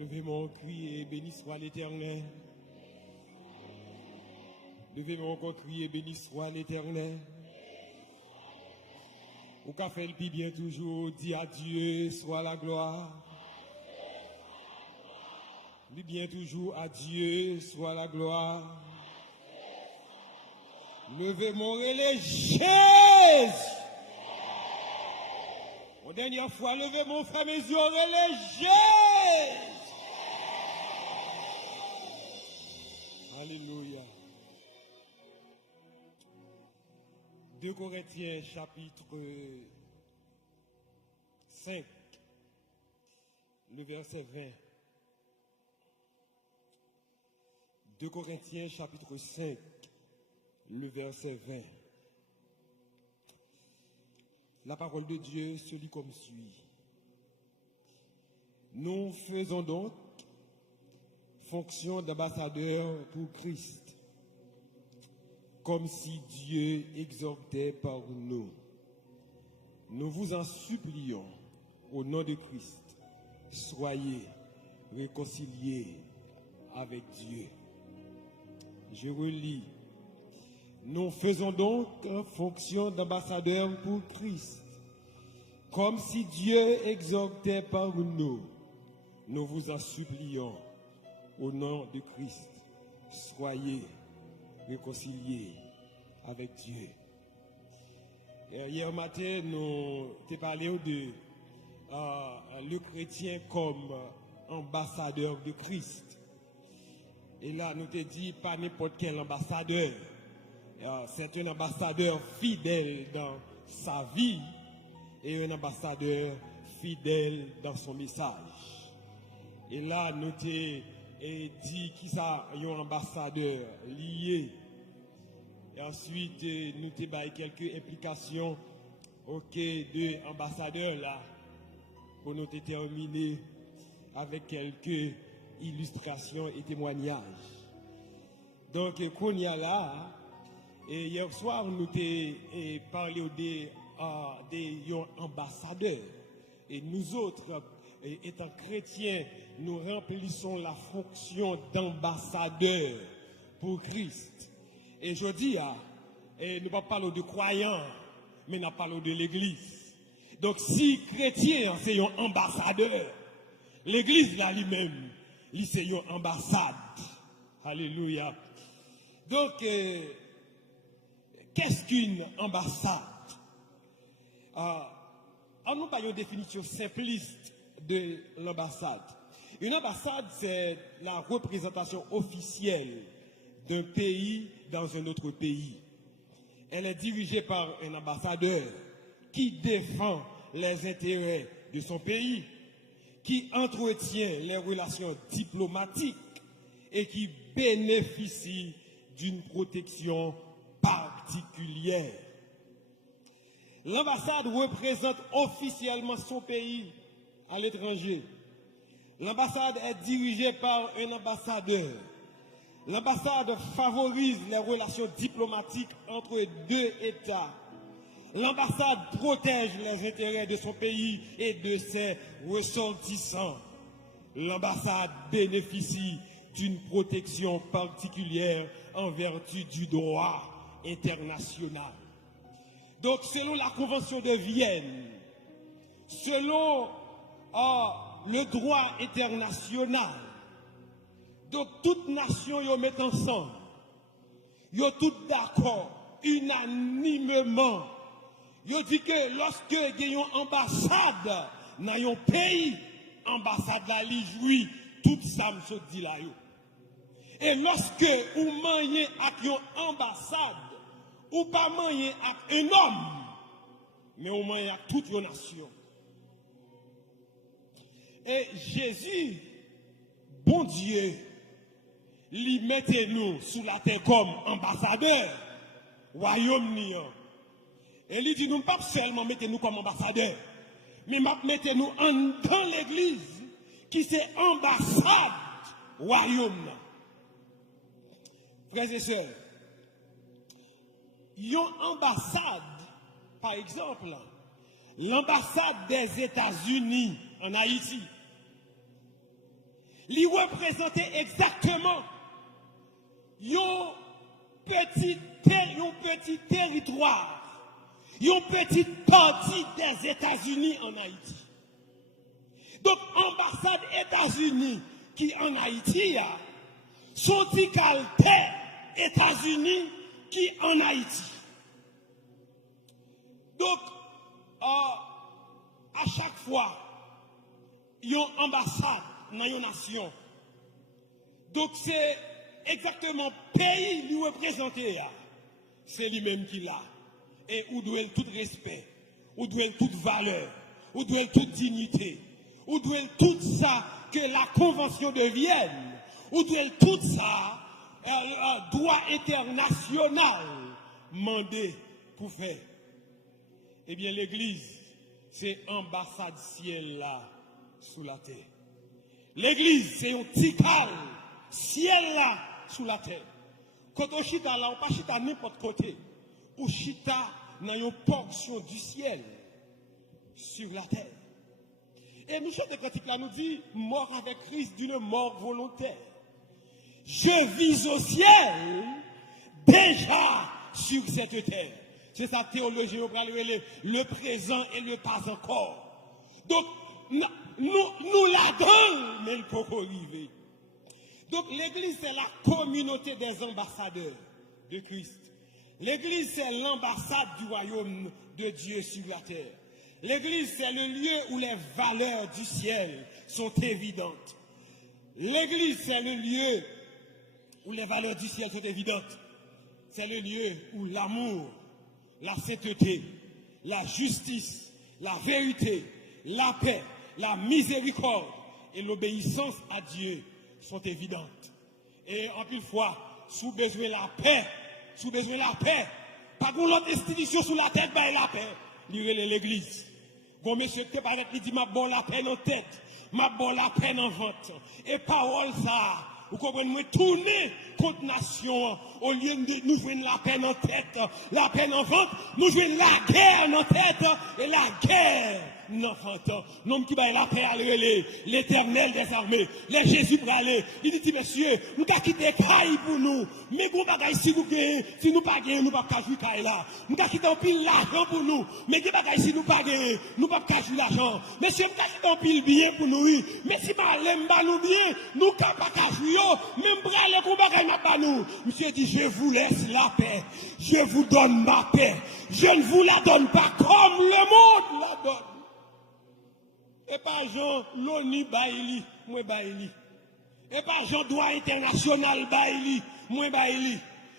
Levez mon cri et béni soit l'Éternel. Levez mon cri et béni soit l'Éternel. Au café le pis bien toujours, dit à Dieu soit la gloire. Dis bien toujours à Dieu soit la gloire. Levez mon relais Jésus. La dernière fois, levez mon frère mes yeux relais Jésus. Alléluia. 2 Corinthiens chapitre 5, le verset 20. 2 Corinthiens chapitre 5, le verset 20. La parole de Dieu se lit comme suit. Nous faisons donc fonction d'ambassadeurs pour Christ, comme si Dieu exhortait par nous. Nous vous en supplions, au nom de Christ, soyez réconciliés avec Dieu. Je relis. Nous faisons donc fonction d'ambassadeurs pour Christ, comme si Dieu exhortait par nous. Nous vous en supplions, au nom de Christ, soyez réconciliés avec Dieu. Hier matin, nous avons parlé de le chrétien comme ambassadeur de Christ. Et là, nous t'ai dit, pas n'importe quel ambassadeur. C'est un ambassadeur fidèle dans sa vie et un ambassadeur fidèle dans son message. Et là, nous t'ai dit qui ça, un ambassadeur lié. Et ensuite, nous t'ai donné quelques implications de ambassadeurs là, pour nous terminer avec quelques illustrations et témoignages. Donc, qu'on y a là, et hier soir, nous avons parlé des ambassadeurs. Et nous autres, étant chrétiens, nous remplissons la fonction d'ambassadeur pour Christ. Et je dis, nous ne parlons pas de croyants, mais nous parlons de l'Église. Donc, si chrétien, c'est un ambassadeur, l'Église là lui-même, c'est une ambassade. Alléluia. Donc, qu'est-ce qu'une ambassade? On nous pas une définition simpliste de l'ambassade. Une ambassade, c'est la représentation officielle d'un pays dans un autre pays. Elle est dirigée par un ambassadeur qui défend les intérêts de son pays, qui entretient les relations diplomatiques et qui bénéficie d'une protection particulière. L'ambassade représente officiellement son pays à l'étranger. L'ambassade est dirigée par un ambassadeur. L'ambassade favorise les relations diplomatiques entre deux États. L'ambassade protège les intérêts de son pays et de ses ressortissants. L'ambassade bénéficie d'une protection particulière en vertu du droit international. Donc, selon la Convention de Vienne, selon le droit international, donc toute nation y met ensemble, y toutes d'accord, unanimement, y dit que lorsque y a une ambassade dans un pays, ambassade là, li jouit, tout ça me se dit là. Et lorsque vous maniez avec une ambassade, ou pas manier avec un homme, mais vous maniez avec toute une nation. Et Jésus, bon Dieu, lui mettez-nous sous la terre comme ambassadeurs, royaume niant. Et lui dit, nous ne pas seulement mettez-nous comme ambassadeurs, mais mettez-nous dans l'église qui c'est ambassade royaume. Frères et sœurs, une ambassade, par exemple, l'ambassade des États-Unis en Haïti, il représentait exactement un petit territoire, une petite partie des États-Unis en Haïti. Donc, ambassade États-Unis qui en Haïti, sont États-Unis qui en Haïti. Donc, à chaque fois, il y a une ambassade dans une nation. Donc, c'est exactement le pays qui représenté. C'est lui-même qui l'a. Et où doit tout respect, où doit toute valeur, où doit toute dignité, où doit tout ça que la Convention de Vienne, où doit tout ça, droit international mandé pour faire. Eh bien, l'Église, c'est ambassade ciel là, sous la terre. L'Église, c'est un petit ciel là, sous la terre. Quand on chita là, on pas chita n'importe côté. On chita dans une portion du ciel, sur la terre. Et nous, chantons des pratiques là, nous dit, mort avec Christ d'une mort volontaire. Je vis au ciel, déjà sur cette terre. C'est sa théologie, le présent et le pas encore. Donc, nous la donnons, mais il faut arriver. Donc, l'Église, c'est la communauté des ambassadeurs de Christ. L'Église, c'est l'ambassade du royaume de Dieu sur la terre. L'Église, c'est le lieu où les valeurs du ciel sont évidentes. L'Église, c'est le lieu où les valeurs du ciel sont évidentes. C'est le lieu où l'amour, la sainteté, la justice, la vérité, la paix, la miséricorde et l'obéissance à Dieu sont évidentes. Et en plus fois, sous besoin de la paix, pas qu'on l'autre institution sous la tête, bah la paix, lire l'Église. Bon, monsieur, que paraît, il dit, ma bon la peine en tête, ma bon la peine en vente. Et parole ça, vous comprenez, moi, tourner contre nation, au lieu de nous jouer la peine en tête, la peine en vente, nous jouons la guerre en tête, et la guerre en vente. L'homme qui va la paix à l'éternel des armées, les Jésus pour aller. Il dit, monsieur, nous avons quitté Kaï pour nous, mais vous bagaille si nous gagnons, si nous pas gagnons, nous pas jouer Kaï là. Nous avons quitté un pile l'argent pour nous, mais vous bagaille si nous pas gagnons, nous pas jouer l'argent. Monsieur, nous avons quitté un pile bien pour nous, mais si malem ba nous bien, nous pas jouer, même brûler pour bagaille pas nous. Monsieur dit, je vous laisse la paix, je vous donne ma paix, je ne vous la donne pas comme le monde la donne. Et pas Jean l'ONU baili, moi baili. Et pas Jean droit international baili, moi baili.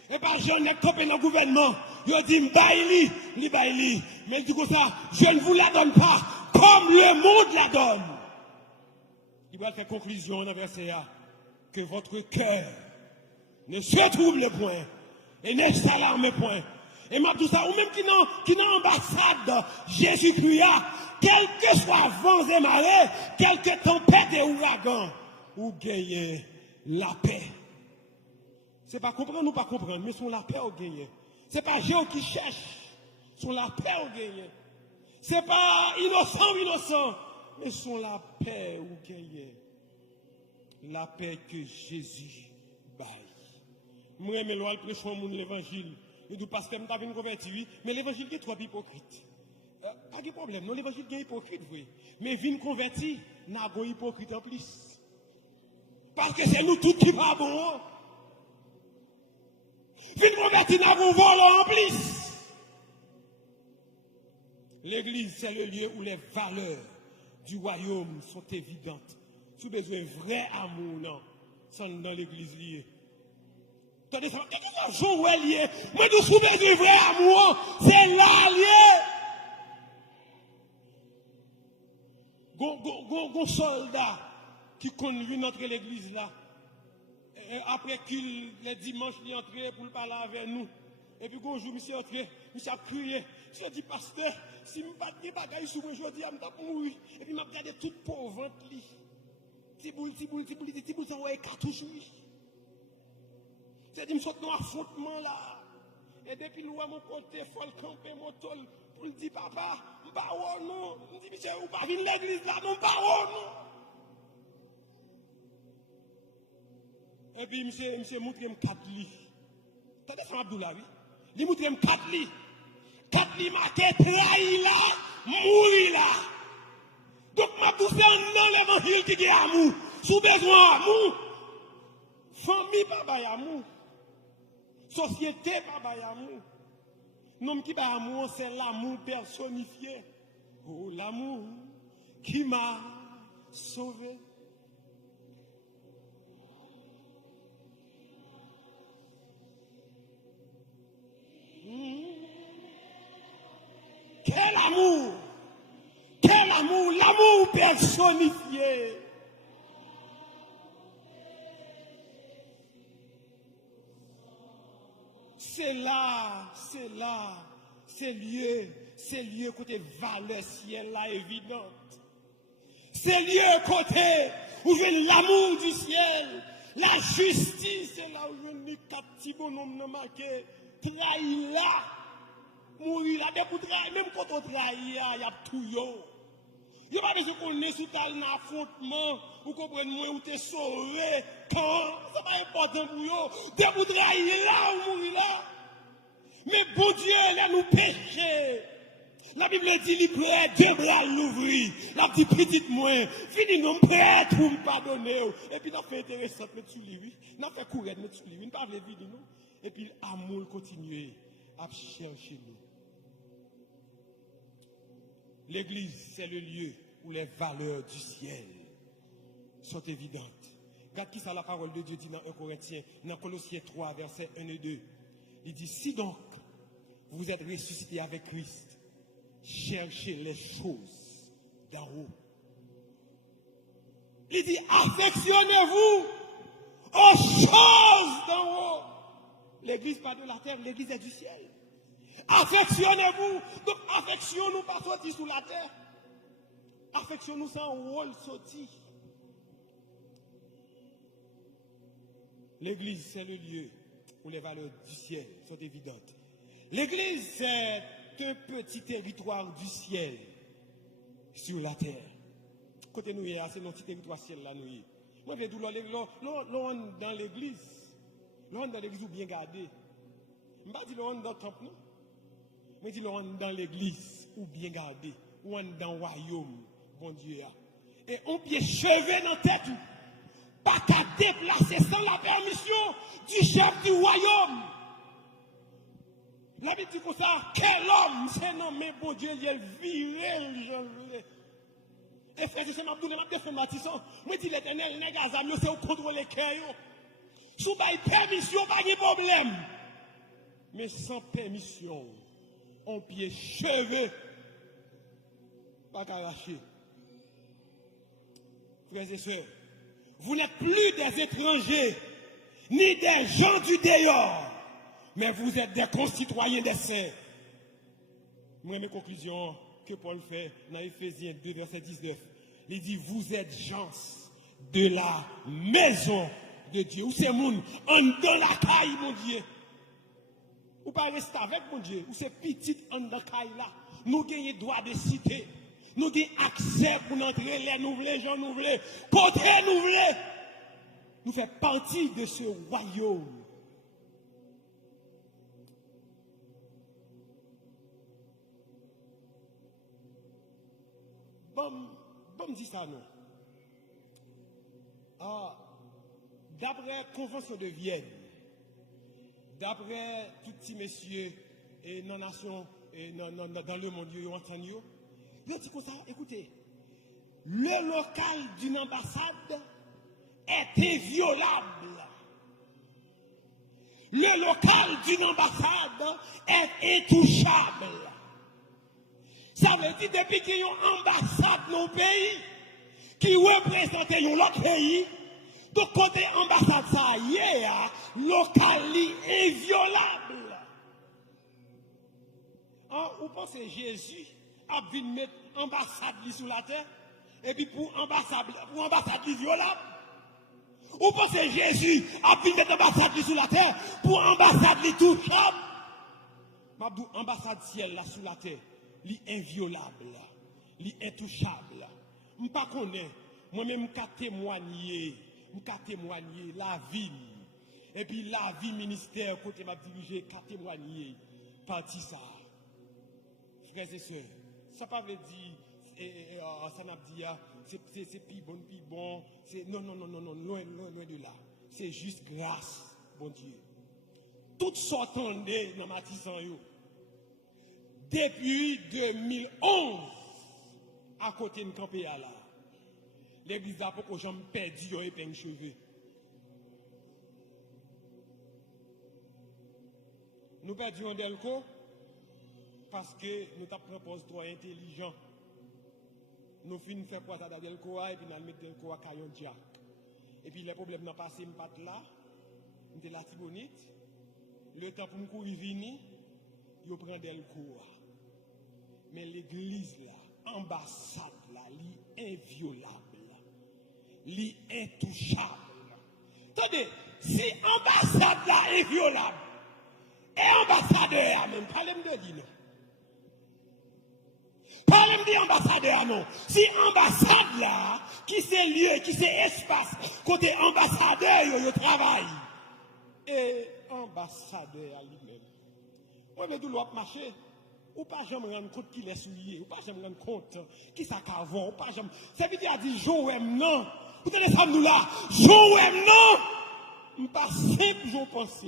Et pas Jean n'est copé dans le gouvernement, il dit baili, li baili. Mais du coup ça, je ne vous la donne pas comme le monde la donne. Il va faire conclusion dans verset A, que votre cœur ne se trouble point et ne s'alarme point. Et m'a tout ça, ou même qui n'a ambassade Jésus-Christ, quel que soit vents et marées, quelques tempêtes et ouragans, ou gagnez la paix. C'est pas comprendre ou pas comprendre, mais c'est la paix ou gagner. C'est pas Jésus qui cherche, c'est la paix ou gagner. C'est pas innocent, mais c'est la paix ou gagner. La paix que Jésus baille. Moi, je me prêche l'évangile. Et du parce que je suis converti, mais l'évangile est trop hypocrite. Pas de problème, non, l'évangile est hypocrite, oui. Mais vin converti, n'a pas hypocrite en plus. Parce que c'est nous tous qui va bon. Vin converti, n'a pas volant en plus. L'église, c'est le lieu où les valeurs du royaume sont évidentes. Si vous avez besoin de vrai amour, non, c'est dans l'église liée. Attendez, ça, moi, nous sommes du vrai amour, c'est l'allié. Gon soldat qui conduit notre l'église là. Et après qu'il les dimanches il est entré pour parler avec nous. Et puis un jour, monsieur est entré, monsieur a crié. Monsieur dit, pasteur, si je ne pas de bagaille sur moi aujourd'hui, je vais mourir. Et puis, je vais regarder toute pauvre ventre. Tiboul, ça va être cartouche. C'est dit, je suis dans affrontement là. Et depuis, nous avons porté, il faut le camper, mon tol, pour me dire, papa, je ne pas non. Je dis, monsieur, vous ne pas venir l'église là, non, pas non. Et puis, monsieur montre 4 lits. T'as fait Abdoulaye, oui? Il montre 4 lits. 4 lits marqués, trahi là, mourir là. Donc, ma douce, c'est un l'évangile qui est amour. Sous besoin amour. Famille, pas amour. Société, pas amour. Non, qui pas amour, c'est l'amour personnifié. Oh, l'amour qui m'a sauvé. Quel amour! Quel amour! L'amour personnifié! C'est là, c'est lieu côté valeur ciel là évidente. C'est lieu côté où je l'amour du ciel, la justice, c'est là où je n'ai quatre petits bonhommes marqués, trahi là, mourir là, même quand on trahit, il y a tout yo. Il n'y a pas besoin qu'on est sous un affrontement, vous comprenez, moi, où tu es sauvé, quand, c'est pas important pour vous. Dès que vous trahissez là, vous mourrez là. Mais bon Dieu, là, nous péchons. La Bible dit, il est prêt, Dieu bras l'ouvrir. La petite petite moins, fini, nous prêts pour me pardonner. Et puis, nous avons fait intéressant, mettre sous lui, nous avons fait courir, mettre sous lui, nous n'avons pas vu nous. Et puis, l'amour continue à chercher nous. L'église, c'est le lieu où les valeurs du ciel sont évidentes. Regarde qui ça la parole de Dieu dit dans 1 Corinthiens, dans Colossiens 3, versets 1 et 2. Il dit, si donc vous êtes ressuscités avec Christ, cherchez les choses d'en haut. Il dit, affectionnez-vous aux choses d'en haut. L'église pas de la terre, l'église est du ciel. Affectionnez-vous. Donc, affection-nous pas sortir sous la terre. Affection-nous sans rôle sorti. L'église, c'est le lieu où les valeurs du ciel sont évidentes. L'église, c'est un petit territoire du ciel sur la terre. Côté nous, c'est notre petit territoire ciel là, nous. Moi, je vais l'on dans l'église. L'on dans l'église ou bien gardé. Je ne vais pas dire l'on dans le temple, non? Je dis l'on dans l'église ou bien gardé. Ou dans le royaume, bon Dieu. Et on pied chevé dans la tête. Pas qu'à déplacer sans la permission du chef du royaume. La Bible dit comme ça, quel homme c'est nommé, bon Dieu, il est viré, je voulais. Et frère, je sais, je vais défendre Matisson. Moi, je dis l'éternel, les gars, c'est au contrôle les cœurs. Sous permission, pas de problème. Mais sans permission, on pied cheveux, pas qu'arracher. Frères et sœurs, vous n'êtes plus des étrangers, ni des gens du dehors, mais vous êtes des concitoyens des saints. Moi, mes conclusions que Paul fait dans Éphésiens 2, verset 19, il dit, vous êtes gens de la maison de Dieu. Ou c'est moun en dans la caille, mon Dieu. Ou pas rester avec mon Dieu. Ou c'est petit en dans la caille là. Nous gagnons droit de cité. Nous avons accès pour entrer les nouvelles gens nouvelles. Côté nouvelles. Nous faisons partie de ce royaume. Bon, dit ça, non. Ah, d'après la Convention de Vienne, d'après tous petits messieurs et dans la nation et dans le monde, ils ont entendu. Ils ont dit comme ça, écoutez, le local d'une ambassade est inviolable. Le local d'une ambassade est intouchable. Ça veut dire depuis qu'il y a une ambassade dans le pays qui représente l'autre pays, de côté ambassade, ça y est, local inviolable. Vous pensez Jésus a vu mettre ambassade sous la terre et puis pour ambassade violable? Vous pensez Jésus a vu mettre ambassade sous la terre pour ambassade touchable? Mabdou ambassade ciel là sous la terre, li inviolable, li intouchable. Je ne sais pas, moi-même, je témoigner la vie Et puis la vie ministère, côté m'a dirigé, qu'à témoigner, parti ça. Frères et sœurs, ça pas veut dire, ça n'a dit, c'est plus bon, c'est non, loin de là. C'est juste grâce, bon Dieu. Tout s'entendait dans Matissan, depuis 2011, à côté de campé là, l'église a pour que j'en perdu et peine cheveux. Nous perdions Delco parce que nous avons proposé trop intelligent. Nous finissons faire quoi ça dans Delco et puis nous mettons Delco à Caillon Jack. Et puis les problèmes n'ont passé, nous pas là. Nous sommes là, Tibonite. Le temps pour nous courir venir, nous prenons Delco. Mais l'église là, ambassade là, l'inviolable, l'intouchable. Attendez, si ambassade là est inviolable, et ambassadeur même, parlez-moi de dire non. Parlez-moi de ambassadeur non. Si ambassade là, qui c'est lieu, qui c'est espace, côté ambassadeur, yo travaille. Et ambassadeur lui-même. Moi, je dois marcher. Ou pas jamais rendre compte qu'il est souillé, ou pas jamais rendre compte qui ça qu'avant, ou pas jamais. Ça veut dire Joëm non. Vous tenez ça nous là, Joëm non. Pas simple, je pense.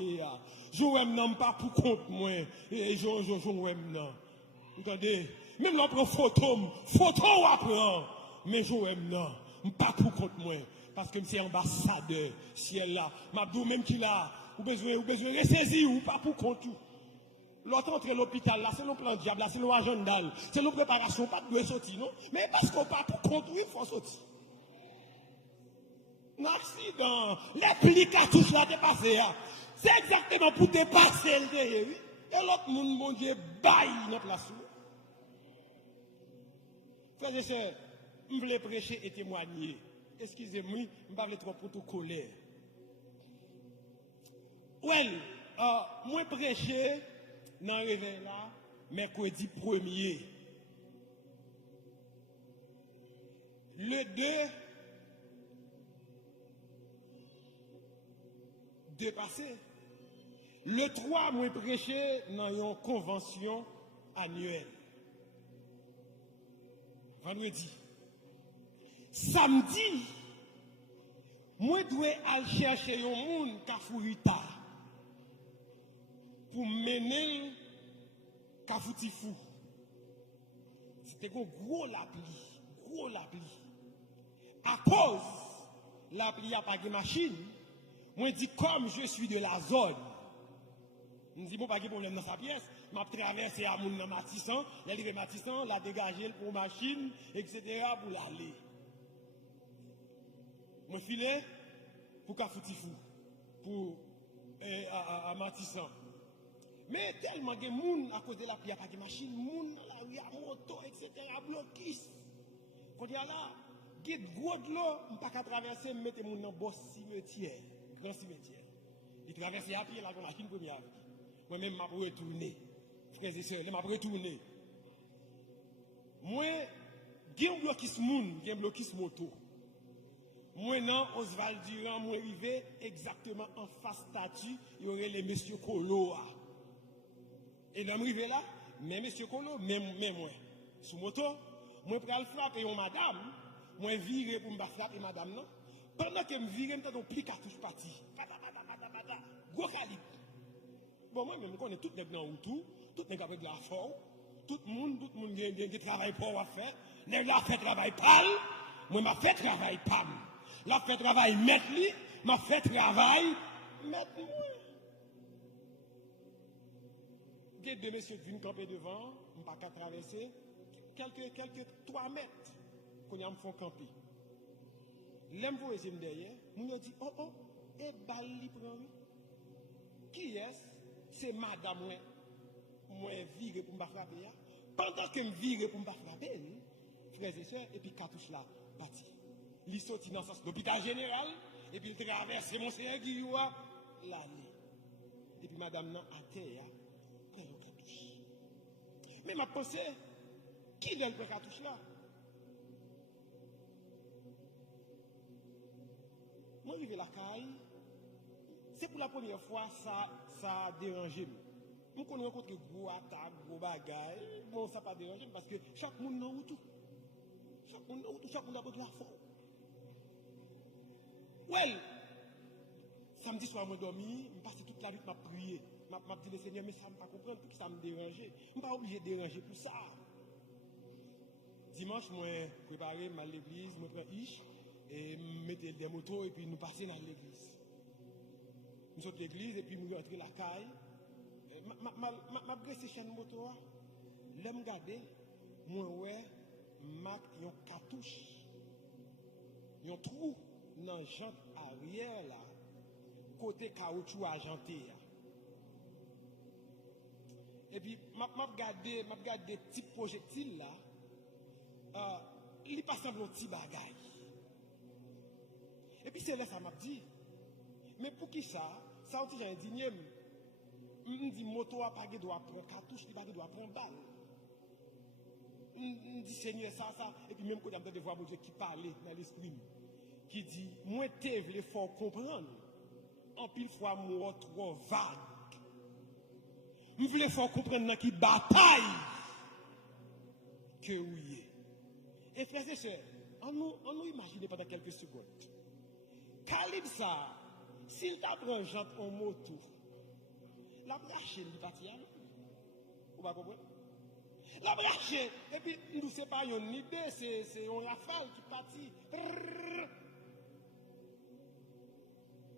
Joëm non, pas pour compte moi. Et Joëm non. Vous entendez? Même là, prend photo ou apprend. Mais Joëm non, pas pour compte moi. Parce que c'est ambassadeur, ciel là. M'abdou même qui là, ou besoin ressaisir ou pas pour compte tout. L'autre entre l'hôpital, là, c'est le plan diable, là, c'est le agenda, c'est la préparation, pas de sortir, non? Mais parce qu'on pas pour conduire, il faut sortir. L'accident, les plis cartouches là dépassé, c'est exactement pour dépasser le derrière, oui. Et l'autre monde, mon Dieu, baille dans la place. Frères et sœurs, je voulais prêcher et témoigner. Excusez-moi, je ne vais pas trop protocolaire. Moi prêcher dans le réveil là, mercredi 1er. Le 2 passé. Le 3, moi prêcher dans une convention annuelle. Vendredi. Samedi, moi dois aller chercher un monde Kafurita pour mener Kafoutifou. C'était gros la pluie. À cause la pluie a pas de machine, moi dis comme je suis de la zone. Je dis bon pas de problème dans sa pièce, m'a traversé à mon Matissan, l'arrivé Matissan, la dégager pour machine, etc. pour l'aller. Moi filé pour Kafoutifou, pour à Matissan. Mais tellement de monde à cause de la pluie, pas de machine, monde dans la rue, à moto, etc. bloquiste. Quand il y a là, guide gros de l'eau, on ne peut pas traverser, mettre mon dans boss cimetière, grand cimetière. Il traverse à pied la machine première. Moi-même, je vais retourner. Frères et sœurs, je vais retourner. Moi, j'ai un bloquiste moun, j'ai un bloquiste moto. Moi, non, Oswald Durand, moi, arrivé exactement en face statue, il y aurait les messieurs Kolo. Et dans arrivé là, mais messieurs Kolo, même moi, sous moto, moi, je vais frapper une madame, moi, virer pour me frapper madame, non? Pendant que je vire, je vais plier cartouche parti. Gros calibre. Bon, moi, je connais tout les gens autour, tout les gens avec de la force, tout le monde a des travail pour à faire. Les gens fait travail pâle, moi, je fait travail pâle. La fait travail mettre lui, m'a fait travail mettre moi. Il y a deux messieurs qui viennent camper devant, je ne peux pas traverser, quelques 3 mètres qu'on a me font camper. L'aime vous et derrière, on a dit, oh, et balle li prend. Qui est-ce? C'est madame moi viré pour me frapper. Pendant que je vire pour me frapper, frères et sœurs, et puis cartouche là, parti. Il sortit dans l'hôpital général, et puis il traverse Monseigneur Guilloua, l'année. Et puis madame non à terre, prend le cartouche. Mais ma pensée, qui est le cartouche là? Moi, je vais la caille, C'est pour la première fois ça a dérangé. Nous qu'on rencontre gros attaques, gros bagailles, bon ça pas dérangé parce que chaque monde n'a tout. Chaque monde a besoin de la foi. Well, samedi soir, je dormi, je passe toute la nuit, je prié. Je dis, Seigneur, mais ça ne me pas comprendre, pour qui ça me dérange. Je ne suis pas obligé de déranger pour ça. Dimanche, je prépare à l'église, je prends Ish, et je mets des motos, et puis nous passons dans l'église. Nous sommes à l'église, et puis nous rentrons la caille. Je presse chaîne moto, je me regarde, moi, ouais, Mac, il y a un cartouche, il y a un trou dans la jante arrière, là, côté caoutchouc argenté. Et puis, je regarde des petits projectiles là, il passe un petit bagaille. Et puis, c'est là ça m'a dit, mais pour qui ça on dit, j'ai indigné, je dis, moto à pas doit prendre cartouche, il doit prendre balle. Je dis, Seigneur, ça, et puis même quand j'ai de voir mon Dieu qui parlait dans l'esprit, qui dit, moi, t'es voulu faut comprendre, en pile fois, moi, trop vague. Je voulais faire comprendre qui bataille que oui. Et frères et sœurs, on nous imagine pendant quelques secondes. Calibre ça, s'il t'apprend jante en moto, la brache il parti à nous. Vous pas comprendre? La brache, et puis nous c'est pas une idée, c'est un rafale qui partit.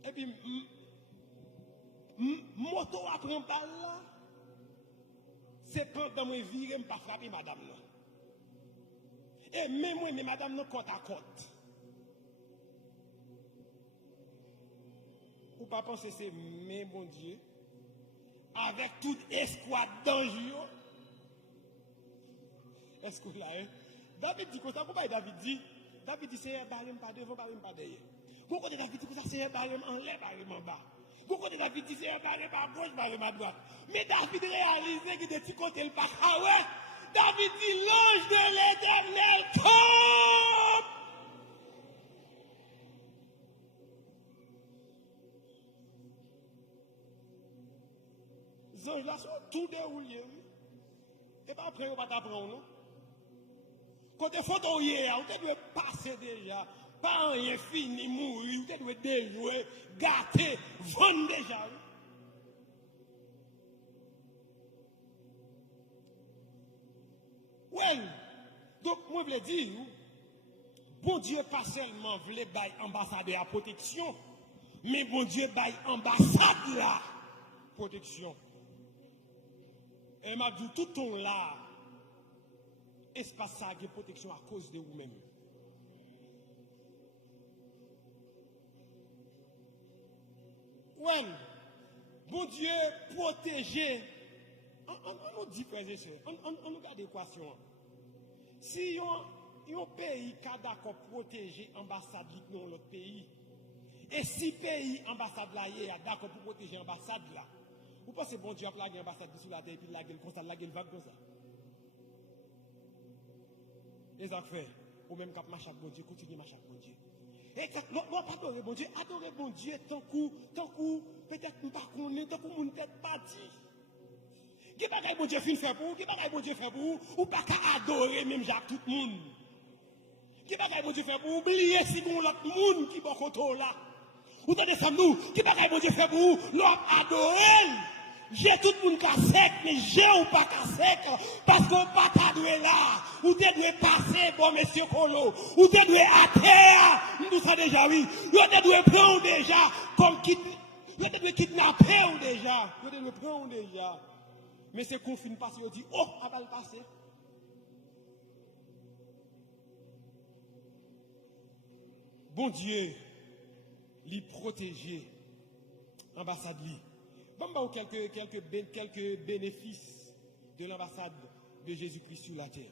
Et puis moto apprend balle là. C'est pendant moi virer, je ne pas frapper madame là. Et même moi, mais madame non côte à côte. Ou pas penser c'est mais bon Dieu, avec tout escouade dangereux. Est-ce que là, David dit comme ça, pourquoi David dit c'est un barème pas devant, barème pas derrière. Pourquoi David dit que ça c'est un barème en l'air, barème en bas. Pourquoi David dit c'est un barème à gauche, barème à droite. Mais David réalise que de petit côté le pas. Ah ouais, David dit l'ange de l'Éternel tombe. Les anges là sont tout déroulés. Et pas après, on va t'apprendre, non? Quand tu es photo hier, on doit passer déjà. Pas rien fini, mourir, on doit déjouer, gâter, vendre déjà. Well, donc moi je veux dire, bon Dieu pas seulement voulait bailler ambassadeur à protection, mais bon Dieu baille ambassade là, protection. Et m'a dit tout ton là, espace ça de protection à cause de vous-même. Ouais, bon Dieu protéger. On nous dit, frères et sœurs, on nous garde l'équation. Si un pays qui a d'accord protéger l'ambassade dans l'autre pays, et si pays ambassade là est d'accord pour protéger l'ambassade là, vous pensez bon Dieu a plagué l'ambassade sous la terre et puis la gueule comme ça, la gueule vague comme ça. Et ça fait, ou même quand marche avec bon Dieu, continue marcher avec bon Dieu. Et l'on pas adorer bon Dieu, adorer bon Dieu tant que peut-être nous pas connaître, tant que mon tête parti. Qui pas bon Dieu fin faire pour vous, qui pas bon Dieu faire pour vous, ou pas qu'à adorer même Jacques tout le monde. Qui pas bon Dieu faire pour oublier si bon l'autre monde qui bon côté là. Ou t'entendez ça nous, qui pas bon Dieu faire pour vous, l'autre adorer. J'ai tout le monde qui sec, mais j'ai ou pas qu'à sec, parce qu'on pas t'adouer là, ou t'es doué passer, bon monsieur Colo, ou t'es doué à terre, nous ça déjà oui, ou t'es doué prendre déjà, comme ou t'es doué kidnapper ou déjà, ou t'es doué prendre déjà. Mais c'est qu'on finit passer, on dit, oh, on va le passer. Bon Dieu, lui protéger, l'ambassade lui. Bon, bah, quelques bénéfices de l'ambassade de Jésus-Christ sur la terre.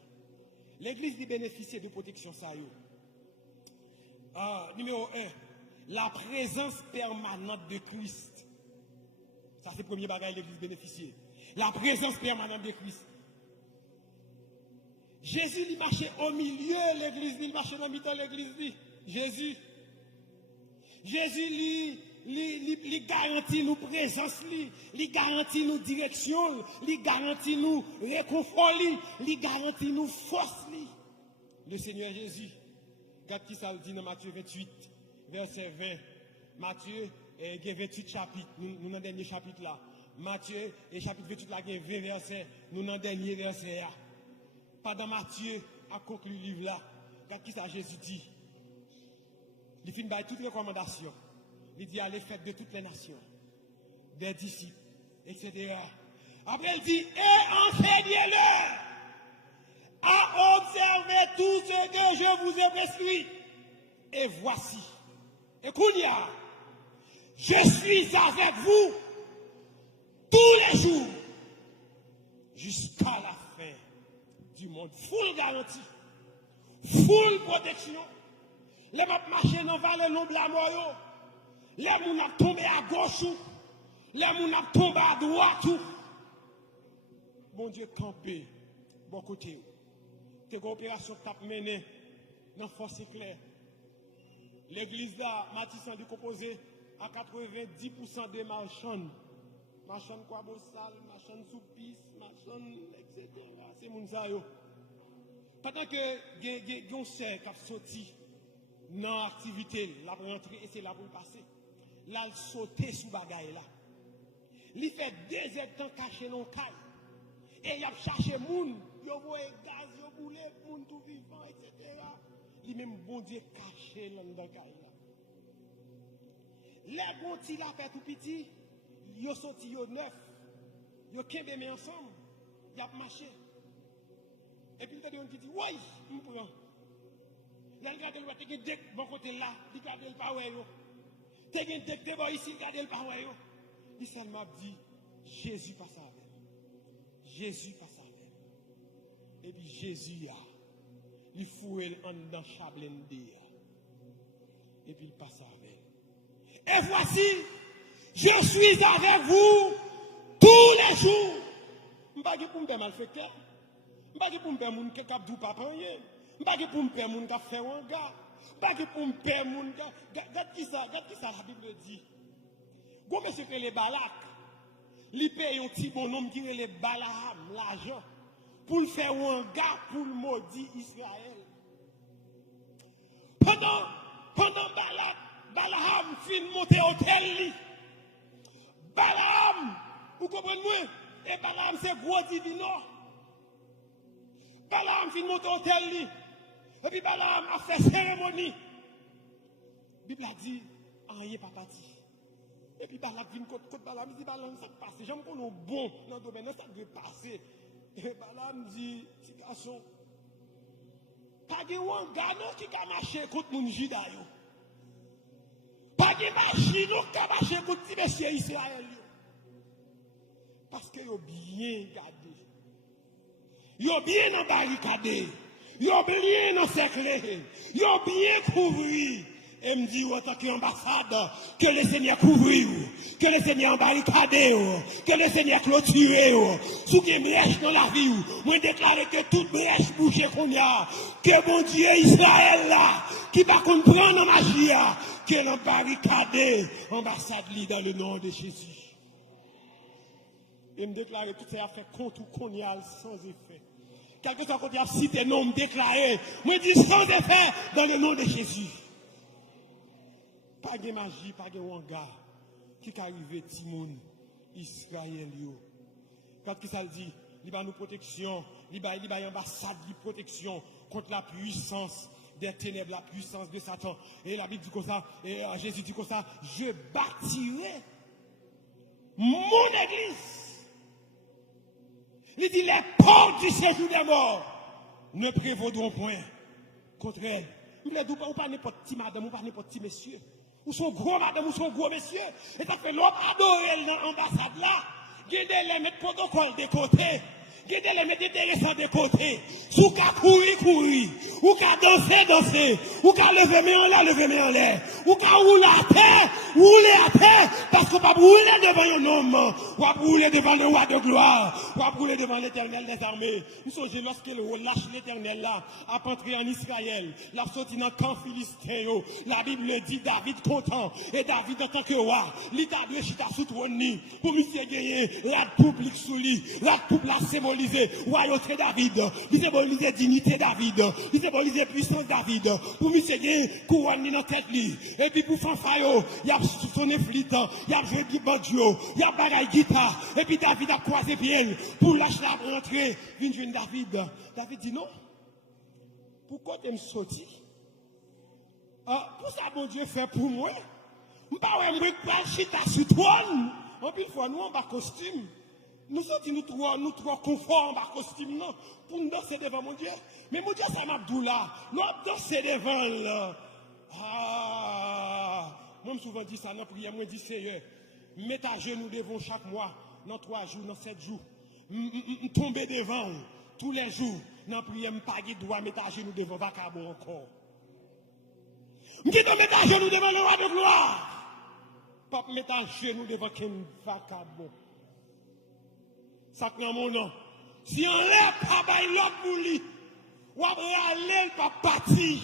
L'Église dit bénéficier de protection ça. Numéro 1, la présence permanente de Christ. Ça c'est le premier bagage l'Église bénéficier. La présence permanente de Christ. Jésus il marchait au milieu, l'Église il marchait dans le milieu, l'Église dit. Jésus li garantit nous présence, li garantit nous direction, li garantit nous réconfort, li garantit nous force. Le Seigneur Jésus, regarde qui ça le dit dans Matthieu 28, verset 20. Matthieu, il y a 28 chapitres, nous dans le dernier chapitre là. Matthieu, et chapitre 28 là, il y a 20 versets, nous dans le dernier verset là. Pendant Matthieu a conclu le livre là, regarde qui ça Jésus dit. Il finit par toutes les recommandations. Il dit allez faire de toutes les nations, des disciples, etc. Après il dit et enseignez-leur à observer tout ce que je vous ai prescrit. Et voici, écoutez, je suis avec vous tous les jours jusqu'à la fin du monde. Full garantie, full protection. Les m'a marché dans la vallée non blanc, les moun a tombé à gauche, les moun a tombé à droite. Bon Dieu campé, bon côté. Tes opérations que tu as menées dans force éclair. L'église là, Matissan est composée à 90% des marchands. Marchands quoi bossal, marchands soupis, marchands, etc. C'est moun sa yo. Pendant que yon sert qui a sorti dans l'activité, la rentrée et c'est là pour passer. Là, il sauté sous bagaille là. Il fait 2 heures de temps caché dans le caille. Et il a cherché moun, il a voyé gaz, il a boulé, moun tout vivant, etc. Il même bon Dieu caché dans le caille là. Les bons petits là fait tout petit, ils ont sorti yo neuf, ils ont kembé ensemble, ils ont marché. Et puis il y a un qui dit, oui, il me prend. Il a regardé le côté de bon côté là, il a regardé le power. Il a regardé devant ici, il a regardé le power. Il seulement dit, Jésus passe avec. Jésus passe avec. Et puis Jésus a, il fouille en dans chablende. Et puis il passe avec. Et voici, je suis avec vous tous les jours. Je ne vais pas me faire malfaiteur. Je ne vais pas me faire moun qui cap du papa. Je ne vais pas me faire moun qui fait un gars. Je ne vais pas me faire moun qui regarde qui ça la Bible dit. Go monsieur fait les Balak. Il paye un petit bonhomme qui est les Balaam, l'argent, pour le faire un gars pour le maudit Israël. Pendant Balaam fin monter au tel. Balaam, vous comprenez? Et Balaam c'est gros divino. Balaam fin monter au tel. Et puis Balaam a fait cérémonie. La Bible a dit, rien pas parti. Et puis Balaam vient contre Balaam, il dit Balaam ça passe. J'aime qu'on est bon dans le domaine, ça doit passer. Et Balaam dit, petit garçon, pas de wangano qui a marché contre mon Juda. Pas de machine qui a marché contre les messieurs Israël. Parce qu'ils ont bien gardé. Ils ont bien embarricadé. Ils ont bien encerclé. Ils ont bien couvert. Et me dit en tant qu'ambassade que le Seigneur couvre, que le Seigneur barricade, que le Seigneur clôture, sous qui brèche dans la vie, moi déclare que toute brèche bouchée qu'on y a, que mon Dieu Israël là, qui va comprendre en magie, que l'on barricade ambassade dans le nom de Jésus. Et me déclare tout ça a fait compte ou qu'on y a sans effet. Quelque chose qu'on a cité non me déclaré, moi dis sans effet dans le nom de Jésus. Pas de magie, pas de wanga qui arrive Timoun, Israël. Quand ça le dit, il a nous protection, il a une ambassade de protection contre la puissance des ténèbres, la puissance de Satan. Et la Bible dit comme ça, et Jésus dit comme ça, je bâtirai mon église. Il dit les portes du séjour des morts ne prévaudront point contre elle. Vous ne pas n'importe qui madame, ou pas n'importe qui monsieur. Ou son gros madame, ou son gros monsieur. Et ça fait l'homme adoré dans l'ambassade là. Gardez les mettre protocole de côté. Gardez les mettre intéressants de côté. Ou qu'à courir. Ou qu'à danser. Ou qu'à lever main en l'air, ou ka rouler à terre, parce qu'on va rouler devant un homme, ou va rouler devant le roi de gloire, ou va rouler devant l'éternel des armées. Vous savez, lorsque le relâche l'éternel là, a entré en Israël, l'a sorti dans le camp philistin, la Bible dit David content, et David en tant que roi, l'État de chita sous trône, pour monsieur gagner, la publique sous lui, la coupe l'a symbolisé, royauté David, il symbolisait dignité David, il symbolisait puissance David, pour monsieur gagner, couronne dans tête lui, et puis pour fanfayo, il y a sonné flûte, il y a joué du banjo, il y a bagaille guitare, et puis David a croisé pied, pour lâcher la rentrée, vient jeune David. David dit non. Pourquoi tu me sorti? Pour ça, bon Dieu fait pour moi. Je ne vais pas chita sur trône. En plus, fois, nous, en bas costume. Nous sommes nous trois conforts en bas costume, non? Pour nous danser devant mon Dieu. Mais mon Dieu, ça m'a dit là. Nous danser devant là. Moi, je souvent dit ça dans la prière. Moi, je dis, Seigneur, mets à genoux devant chaque mois, dans 3 jours, dans 7 jours. Tomber devant tous les jours. Dans la prière, je ne pas droit mettre à genoux devant Vacabo encore. Je dis, mettre à genoux devant le roi de gloire. Pas mettre à genoux devant Ken Vacabo. Ça prend mon nom. Si on lève pas bail l'autre pour lui, ou va aller pas partir.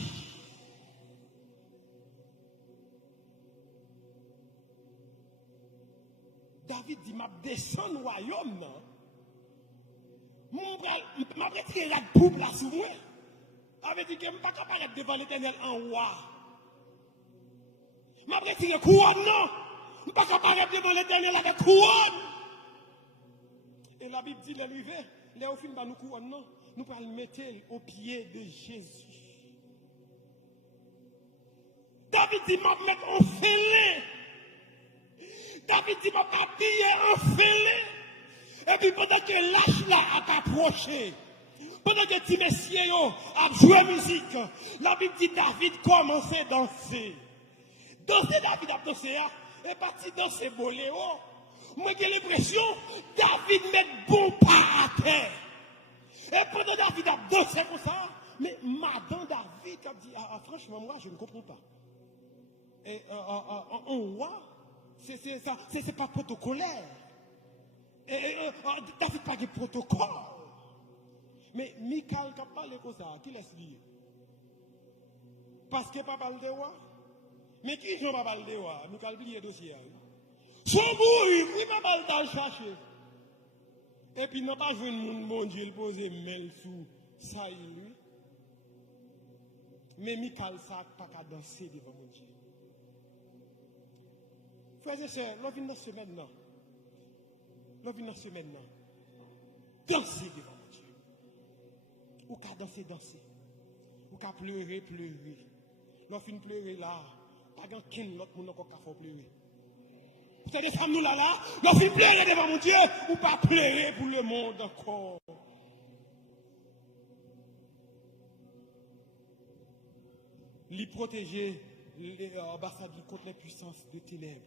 David dit, m'a descend au royaume, non? M'a retiré la coupe là sous moi. Avait dit que je ne suis pas capable devant l'éternel en roi. M'a retiré couronne, non? Je ne suis pas capable devant l'éternel avec couronne. Et la Bible dit, les au fin de nous couronne, non? Nous allons le mettre au pied de Jésus. David dit, m'a mettre en fêlé. David dit, m'a habillé en fêlé. Et puis pendant que l'âge là a approché, pendant que les messieurs a joué musique, la Bible dit David commençait à danser. Danser, David a dansé, et parti danser boléo. Moi j'ai l'impression David met bon pas à terre. Et pendant David a dansé comme ça, mais madame David a dit, franchement moi je ne comprends pas. Et en roi, c'est pas protocolaire. David pas de protocole. Mais Michael qui a parlé comme ça, qui laisse dire? Parce que pas parle de roi. Mais qui ne pas parler de roi? Michael oublie le dossier. Son bourri, il va pas le chercher. Et puis n'a pas vu mon Dieu le poser mail sous ça lui. Mais Michael ça pas qu'à danser devant mon Dieu. Frères et sœurs, l'on vient dans ce maintenant. L'on vient dans ce maintenant. Danser devant mon Dieu. Ou qu'à danser. Ou qu'à pleurer. L'on vient pleurer là. Pas qu'un l'autre monde encore qu'à faire pleurer. Vous savez, des femmes nous là. L'on vient pleurer devant mon Dieu. Ou pas pleurer pour le monde encore. Les protéger l'ambassade contre les puissances de ténèbres.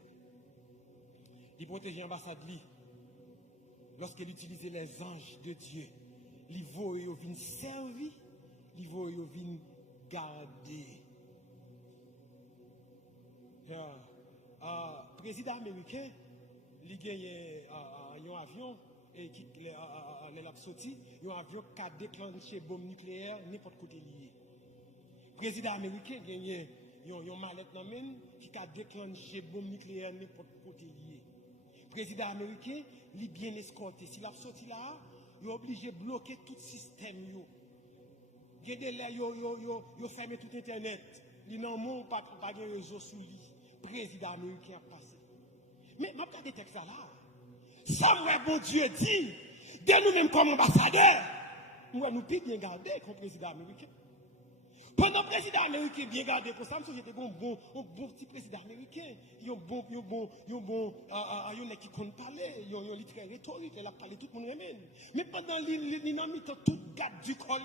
Il protégeait l'ambassade lorsqu'elle utilisait les anges de Dieu. Il voyait venir servir, il voyait venir garder. Le président américain, il gagnait un avion et qui l'a sorti, un avion qui a déclenché une bombe nucléaire n'importe côté lié. Le président américain gagnait une mallette qui a déclenché une bombe nucléaire n'importe côté lié. Le président américain, il est bien escorté. S'il a sorti là, il est obligé de bloquer tout le système. Il y a des là, il ferme tout Internet. Il n'a pas de réseau sous lui. Le président américain a passé. Mais je regarde des textes là. Ça, moi, bon Dieu dit, de nous-mêmes comme ambassadeurs, nous nous pouvons bien garder comme président américain. Pendant le président américain bien gardé pour ça, j'étais un bon petit président américain. Il y a un bon qui compte parler, il y a un littéraire rhétorique, il a parlé tout le monde même. Mais pendant il a mis tout garde du col,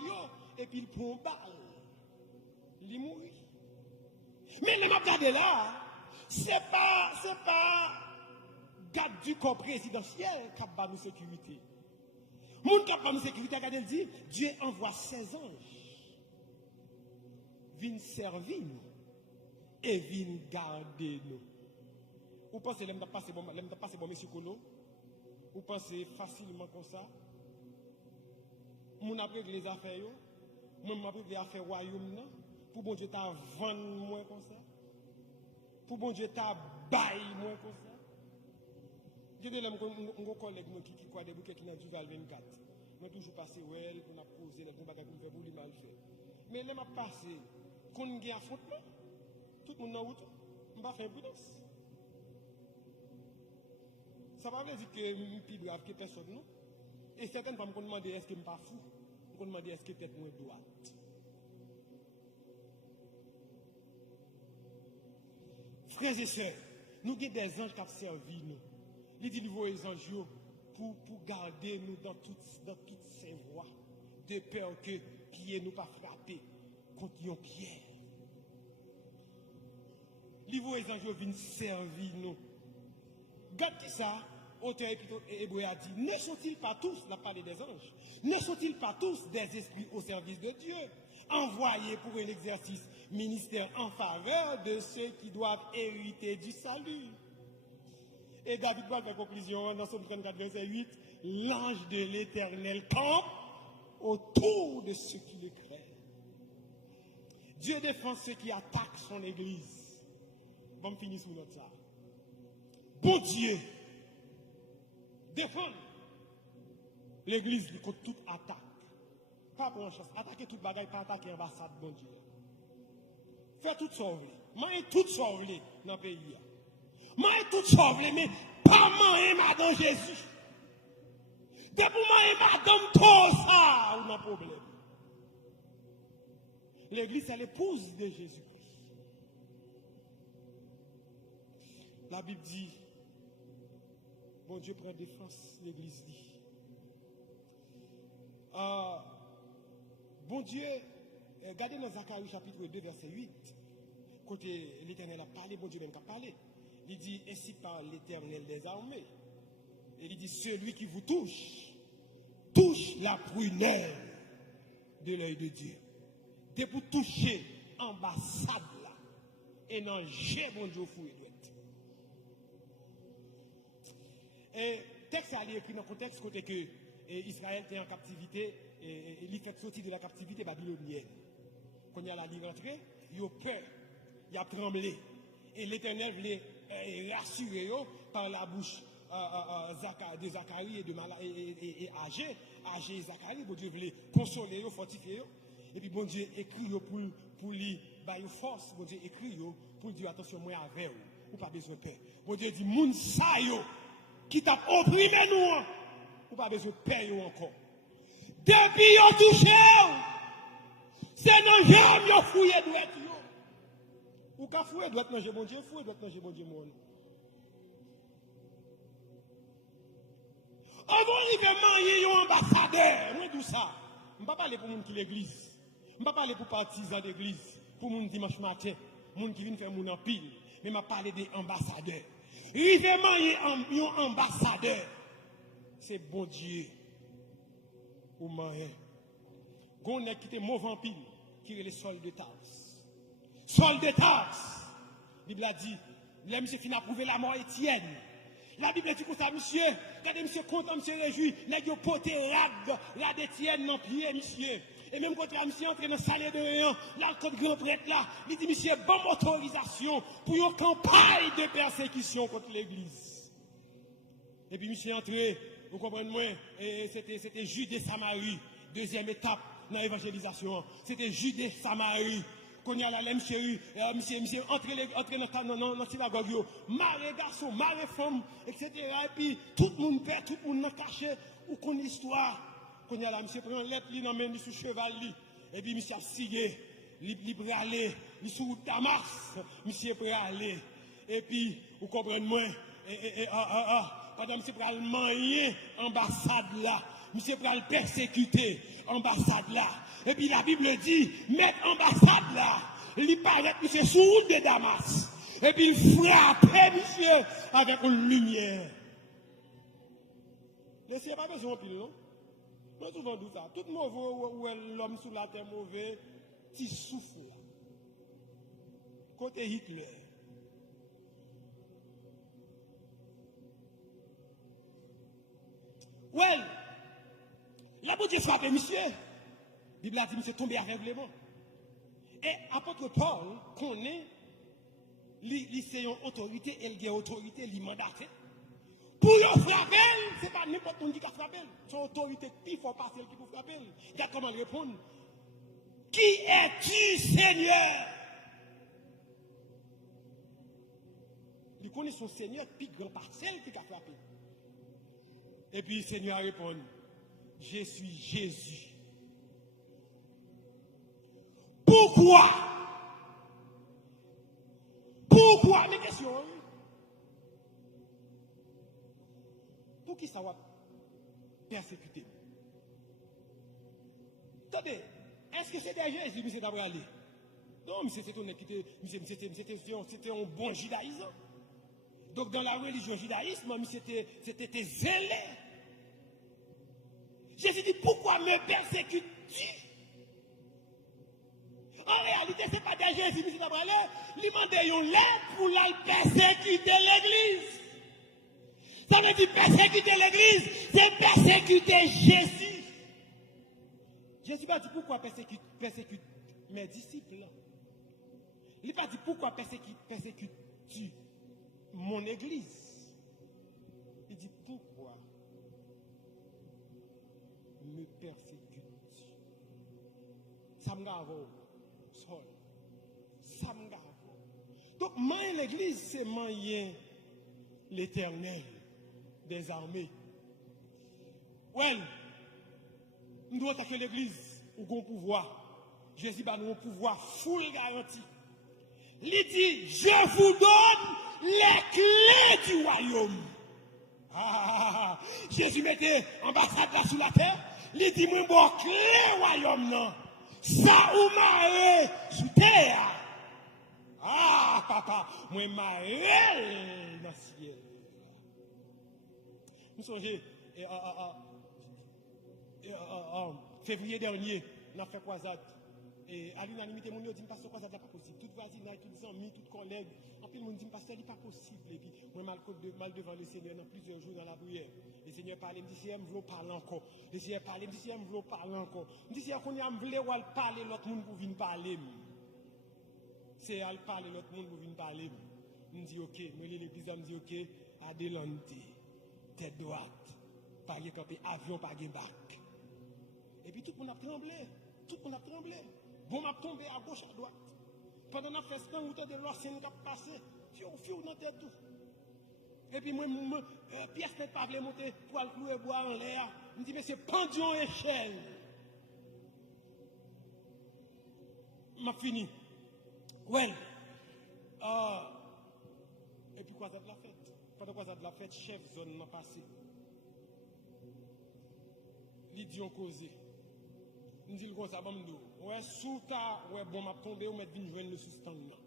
et puis il prend une balle. Il mourit. Mais le m'a regardé là, c'est pas garde du corps présidentiel qui a nous sécurité. Moun qui a nous sécurité, regardez, il dit, Dieu envoie 16 anges. Viennent servir nous et vient garder nous. Vous pensez que passer bon monsieur Kolo? Vous pensez facilement comme ça? Mon après les affaires, mon après les affaires royaume, pour bon Dieu t'a vendre moins comme ça? Pour bon Dieu t'a bail moins comme ça? Je dis, mon collègue qui croit des bouquets qui n'a du 24. Nous toujours passé ouais, on a posé les bons bagages qu'on fait pour lui mal faire. Mais là, m'a passé, qu'on a faute là, tout le monde en route, on va faire imprudence. Ça va veut dire que je suis plus grave que personne, non? Et certaines femmes me demandent est-ce que je ne suis pas fou? Me demandent est-ce que peut-être je suis droite? Frères et sœurs, nous avons des anges qui ont servi nous. Il dit, nous voyons les anges pour garder nous dans toutes ces voies, de peur que pieds nous pas frapper contre une pierre. Il voyons les anges viennent servir nous. Regardez ça, auteur hébreu a dit, ne sont-ils pas tous, la parole des anges, ne sont-ils pas tous des esprits au service de Dieu, envoyés pour un exercice ministère en faveur de ceux qui doivent hériter du salut? Et David va faire conclusion dans Somme 34, verset 8, l'ange de l'Éternel campe autour de ceux qui le craignent. Dieu défend ceux qui attaquent son église. Bon, finir sur notre ça. Bon Dieu défend l'église contre toute attaque. Pas pour une chance. Attaquer toute bagaille, pas attaquer l'ambassade, bon Dieu. Faire tout sauver. Moi, tout sauver dans le pays. Moi, tout sauver, mais pas moi, madame Jésus. Depuis moi, madame, tout ça, on a un problème. L'église, c'est l'épouse de Jésus-Christ. La Bible dit, bon Dieu prend défense, l'église dit. Bon Dieu, regardez dans Zacharie chapitre 2, verset 8, côté l'Éternel a parlé, bon Dieu même a parlé. Il dit, ainsi par l'Éternel des armées. Et il dit, celui qui vous touche la prunelle de l'œil de Dieu. Dès pour toucher ambassade là, et non, j'ai bon Dieu fou et douette. Et texte a écrit dans le contexte côté que Israël était en captivité, et il fait sortir de la captivité babylonienne. Quand il y a la ligne rentrée, il a peur, il a tremblé. Et l'Éternel voulait rassurer par la bouche de Zacharie et Agé. Agé et Zacharie, bon Dieu voulait consoler, fortifier. Et puis bon Dieu écrit pour lui, bah, force, bon Dieu écrit pour dire attention, moi avec vous, ou pas besoin de peur. Bon Dieu dit, moun sa yo, qui t'a opprimé nous, ou pas besoin de peur encore. Depuis yon touché, c'est dans jambe yon fouillé douette yo. Ou ka fouillé douette nan bon Dieu, fouillé douette nan bon Dieu moun. On va arriver marier yon ambassadeur, moi tout ça. Je ne vais pas parler pour moun qui l'église. Je ne vais pas parler pour partisans d'église, pour moun dimanche matin, moun qui viennent faire moun en pile, mais je vais parler des ambassadeurs. Arriver marier yon ambassadeur, c'est bon Dieu. Ou marier. Gon est qui était mauvais en pile, qui est le sol de Tars. Sol de Tars. La Bible a dit, là, monsieur fin approuvé la mort Étienne. La Bible dit comme ça, monsieur, quand monsieur content, monsieur réjoui, là, il a porté la d'Étienne dans le pied, monsieur. Et même quand monsieur entre dans la salle de rien, là, le grand prêtre là, il dit, monsieur, bonne autorisation pour une campagne de persécution contre l'église. Et puis, monsieur entré, vous comprenez moi, c'était Jude Samarie, deuxième étape dans l'évangélisation. C'était Jude Samarie. Quand il y a la monsieur entre dans la synagogue, maré garçon, maré femme, etc. Et puis tout le monde perd, tout le monde caché, ou qu'on histoire. Quand il y a la monsieur prend lettre, il emmène sur cheval, et puis monsieur a signé, il peut aller, il sous Damas, monsieur peut aller. Et puis, vous comprenez moi, pendant monsieur peut aller manier ambassade là, monsieur peut aller persécuter ambassade là. Et puis la Bible dit, mettre ambassade là, il paraît que monsieur sous de Damas. Et puis il frappe monsieur avec une lumière. Laissez pas besoin de pile, non? Moi souvent dit ça. Tout mauvais ou l'homme sous la terre mauvais, petit souffle là. Côté Hitler. Well, la beauté frappée, monsieur. La Bible a dit, monsieur tombé aveuglément. Et apôtre Paul connaît lycéen autorité, elle a autorité, il mandaté. Pour le frapper, ce n'est pas n'importe qui qui a frappé. Son autorité, il faut pas celle qui peut frapper. Il y a comment répondre. Qui es-tu, Seigneur? Il connaît son Seigneur, puis grand par celle qui a frappé. Et puis le Seigneur répond, je suis Jésus. Pourquoi? Pourquoi? Mes questions. Pour qui ça va persécuter? Attendez, est-ce que c'était Jésus qui s'est allé? Non, mais c'était un bon judaïsme. Donc dans la religion judaïsme, c'était zélé. Jésus dit, pourquoi me persécutes-tu? En réalité, ce n'est pas des Jésus qui s'est allé. Il m'a demandé une lettre pour la persécuter l'église. Ça veut dire persécuter l'église, c'est persécuter Jésus. Jésus va dire pourquoi persécute mes disciples. Il va dire pourquoi persécutes-tu mon église. Il dit pourquoi me persécutes-tu? Ça me gave. Ça me gave. Donc, moi, l'église, c'est moyen l'Éternel des armées. Well, nous devons attaquer l'église où on pouvoir. Jésus va nous un pouvoir full garanti. Il dit, je vous donne les clés du royaume. Ah, Jésus mettait ambassade là sous la terre. Il dit, moi, bon, clé royaume, non. Ça ou marre sous terre. Ah, papa, moi, marre dans le ciel. Nous songez, février dernier, on a fait croisade. Et à l'unanimité, mon dit, pasteur, croisade n'est pas possible. Tout voisinage, tout amis, tout collègue. En plus, mon dit, pasteur, il n'est pas possible. Et puis, moi, mal devant le Seigneur dans plusieurs jours dans la prière. Le Seigneur parlait, me dit, Seigneur, je veux parler encore. Le Seigneur parlait, me dit, Seigneur, je veux parler encore. Me dit, Seigneur, qu'on y a voulu parler, l'autre monde pour venir parler. C'est à parler, l'autre monde pour venir parler. Me dit, ok. Moi, l'église, me dit, ok, adelante, tête droite, pas de campé, avion, pas de bac. Et puis, tout le monde a tremblé. Tout le monde a tremblé. Bon, m'a tombé à gauche, à droite. Pendant qu'on a fait ce temps, où de l'ancien qui a passé, fiou dans tête tout. Et puis, moi, pièce n'est pas voulu monter pour aller clouer bois en l'air. Je me dis, mais c'est pendu échelle. M'a fini. Well. Et puis, quoi ça de la fête? Pendant quoi ça de la fête, chef zone m'a passé. L'idiot causé. Je dis comme ça, ouais, sous ta, ouais, bon, m'a tombé, ou m'a dit, je le suspendre.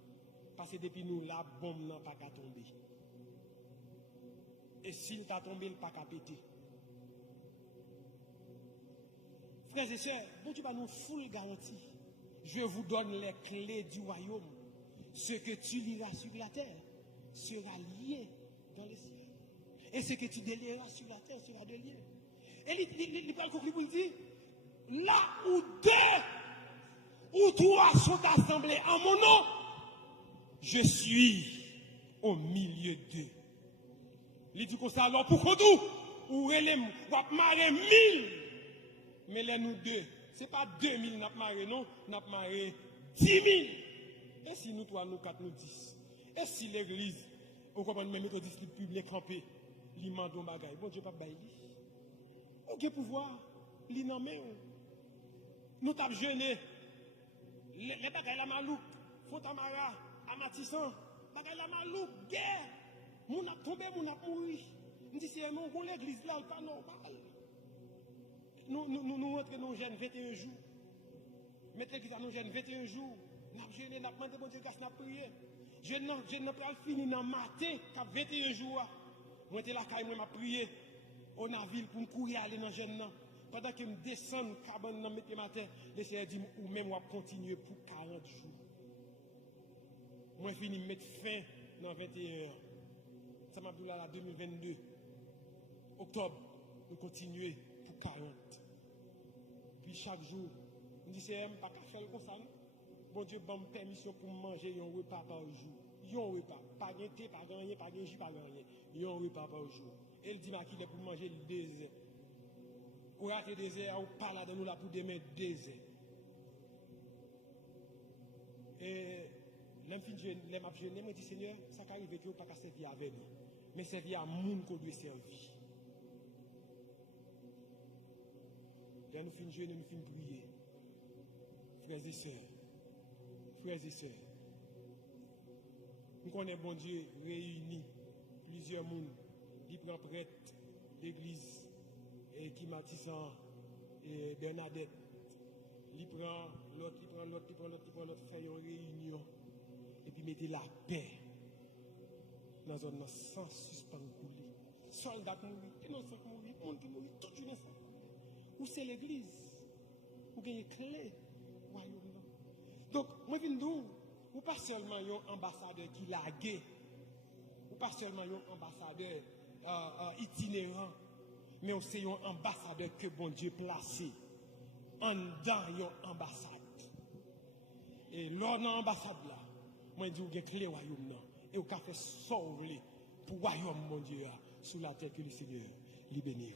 Parce que depuis nous, la bombe n'a pas qu'à tomber. Et s'il t'a tombé, il n'a pas qu'à péter. Frères et sœurs, bon Dieu va nous full garantie. Je vous donne les clés du royaume. Ce que tu liras sur la terre sera lié dans les cieux. Et ce que tu délieras sur la terre sera délié. Et il parle pour lui dire, là où deux ou trois sont assemblés en mon nom, je suis au milieu d'eux. Il dit comme ça, alors pourquoi tout? Ou relève, ou marrer 1000. Mais les nous deux, ce n'est pas 2000 n'a marré, non, n'a marré 10 000. Et si nous trois, nous quatre, nous 10. Et si l'église, on comprend même méthodiste public campé, l'immense bagaille, bon Dieu pas bailler. Ok pouvoir, l'inamé. Nous t'avons jeûné. Les bagailles la maloupe, Fontamara, Amatissan, bagailles la maloupe, guerre. Moun a tombé, moun a mouru. Nous disons, non, on l'église là, pas normal. Nous rentrons nos jeunes 21 jours. Mettez l'église à nos jeunes 21 jours. Nous avons jeûné, nous avons demandé, bon Dieu, nous avons prié. Je n'ai pas fini dans matin, 21 jours. Moi, j'étais là, quand moi, je prié. On a ville pour me courir aller dans le jeune. Pendant que je descends, cabane dans le matin, le Seigneur dit, ou même, on va continuer pour 40 jours. Moi, fini de mettre fin dans 21 ans. Ça m'a dit là, 2022. Octobre, nous continuons pour 40. Puis chaque jour, on dit, c'est pas qu'à faire comme ça. Bon Dieu, bonne permission pour manger un repas par jour. Un repas. Pas de thé, pas de rien, pas de jus, pas de rien. Un repas par jour. Et il dit, qu'il est pour manger le désert. Ou rater le désert, ou pas là de nous là pour demain désert. Et l'enfant jeune, me dit, Seigneur, ça qui arrive que vous pas qu'à servir avec nous. Mais servir à monde qu'on doit servir. Là, nous finissons jeûner, nous finissons prier. Frères et sœurs. Frères et sœurs. Nous connaissons bon Dieu réunis plusieurs mondes. Il prend prêtre d'église et qui Matissan et Bernadette. Il prend l'autre, il prend l'autre, il prend l'autre, il prend l'autre, fait une réunion. Et puis mettez la paix dans une zone sans suspens couler. Soldats mourir, innocents mourir, monde qui mourir, tout une instant. Où c'est l'église? Où il y a clé royaume. Donc, moi je dis, ou pas seulement un ambassadeur qui lague, ou pas seulement un ambassadeur itinérant, mais aussi un ambassadeur que bon Dieu placé en dans une ambassade. Et lors de l'ambassade là, moi je dis, il y a clé royaume et vous avez fait sauver pour le royaume mon Dieu sur la terre que le Seigneur lui bénisse.